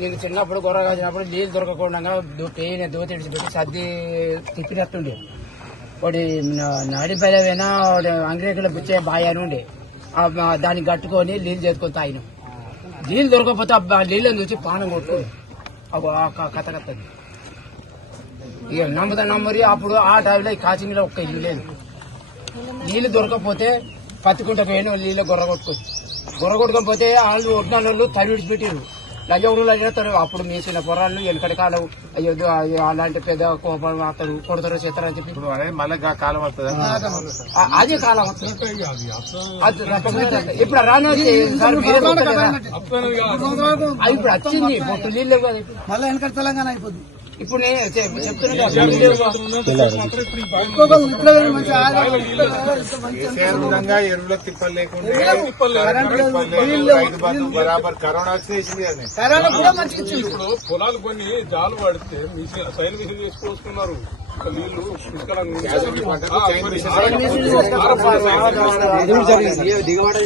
నీకు చిన్నప్పుడు గొర్రె కాసినప్పుడు నీళ్ళు దొరకకుండా పెయిన్ దోతి పెట్టి సర్ది తిప్పినట్టుండే వాడి నడిపైన అంగ్రేకుల పుచ్చే బాయ్ అని ఉండే దాన్ని కట్టుకొని నీళ్ళు చేసుకొని తాగినాం. నీళ్ళు దొరకకపోతే నీళ్ళని చూసి పానం కొట్టుకుంది కథ కత్తది. ఇక నమ్మరి అప్పుడు ఆ టైంలో కాచినీలో ఒక్క ఇల్లు లేదు. నీళ్లు దొరకకపోతే పత్తికుంట పోయిన నీళ్ళు గొర్ర కొట్టుకోకపోతే వాళ్ళు ఒట్టిన వాళ్ళు తడి విడిచిపెట్టారు. లజవుడు అడిగినారు. అప్పుడు మీ చిన్న పొరాళ్ళు వెనకటి కాలం అయ్యో అలాంటి పెద్ద కోపం అతడు కొడతారో చేస్తారని చెప్పి మళ్ళీ కాలం వస్తుంది. అదే కాలం వస్తుంది. ఇప్పుడు రాని సార్ మీరే ఇప్పుడు వచ్చింది పొట్టు నీళ్ళు మళ్ళీ వెనకటి తెలంగాణ అయిపోతుంది. ఇప్పుడు నేను చెప్తున్నా ఎరువుల తిప్పలు లేకుండా బరాబర్ కరోనా వచ్చేసింది. ఇప్పుడు పొలాలు కొన్ని జాలు పడితే సైన్ మిషన్ చేసుకొస్తున్నారు. నీళ్లు దిగుబడి